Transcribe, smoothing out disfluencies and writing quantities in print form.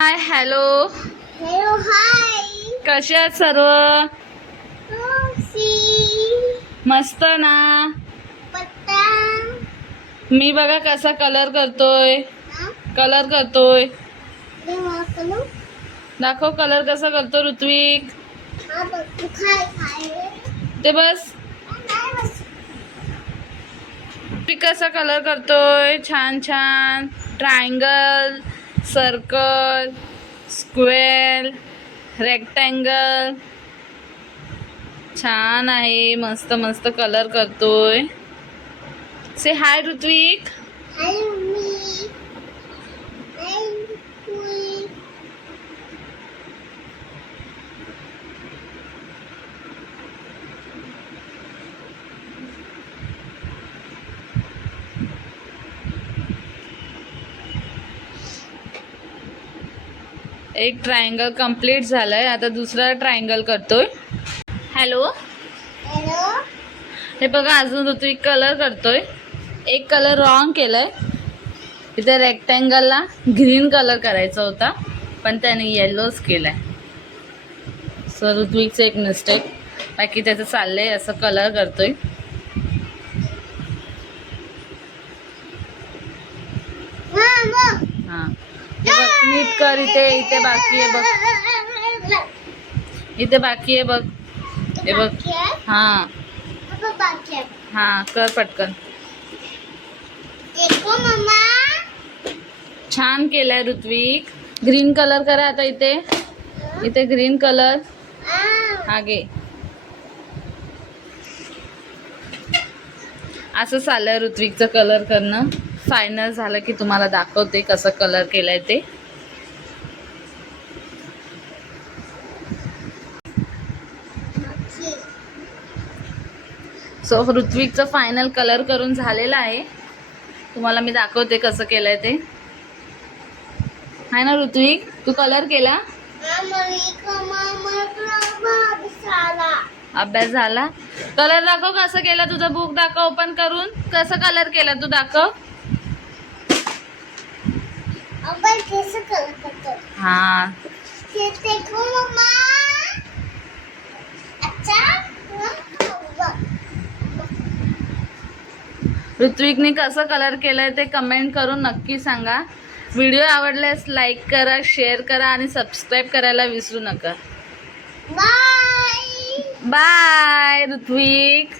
Hi hello hello hi कसे आहात सर्व? मस्त ना. पत्ता मी बघा कसा कलर करतोय. हा कलू दाखव कलर कसा करतो ऋत्विक. हा बघ तू खाय ते बस. नाही बस ऋत्विक कसा कलर करतोय. छान छान ट्रायंगल, सर्कल, स्क्वेअर, रेक्टँगल. छान आहे. मस्त मस्त कलर करतोय. से हाय ऋत्विक. हाय मम्मी हाय कुई एक ट्रायंगल कंप्लीट झालाय. आता दुसरा ट्रायंगल करतोय. हॅलो हॅलो हे बघा अजून ऋत्विक कलर करतोय. एक कलर रॉंग केलाय. इथे रेक्टँगलला ग्रीन कलर करायचा होता पण त्याने येलोच केलाय. सो ऋत्विकचं एक मिस्टेक. बाकी त्याचं चाललंय असं कलर करतोय. मामा हा हे बघ नीट कर. इथे बाकी आहे बघ. इथे बाकी आहे बघ. हे बघ. बाकी आहे हा बाकी आहे हा कर पटकन. देखो मम्मा छान केलाय ऋत्विक. ग्रीन कलर करा आता. इथे ग्रीन कलर. आगे असं चाललंय ऋत्विकचं कलर करणं. फायनल झालं की तुम्हाला दाखवते कसं कलर केलंय ते. सो ऋत्विकचं फायनल कलर करून झालेलं आहे. तुम्हाला मी दाखवते कसं केलंय ते. आहे ना ऋत्विक. तू कलर केला. अभ्यास झाला. कलर दाखव कसं केला. तुझं बुक दाखव ओपन करून. कसं कलर केला तू दाखव. हा ऋत्विकने कसं कलर केलंय ते कमेंट करून नक्की सांगा. व्हिडिओ आवडल्यास लाईक करा, शेअर करा आणि सबस्क्राईब करायला विसरू नका. बाय ऋत्विक.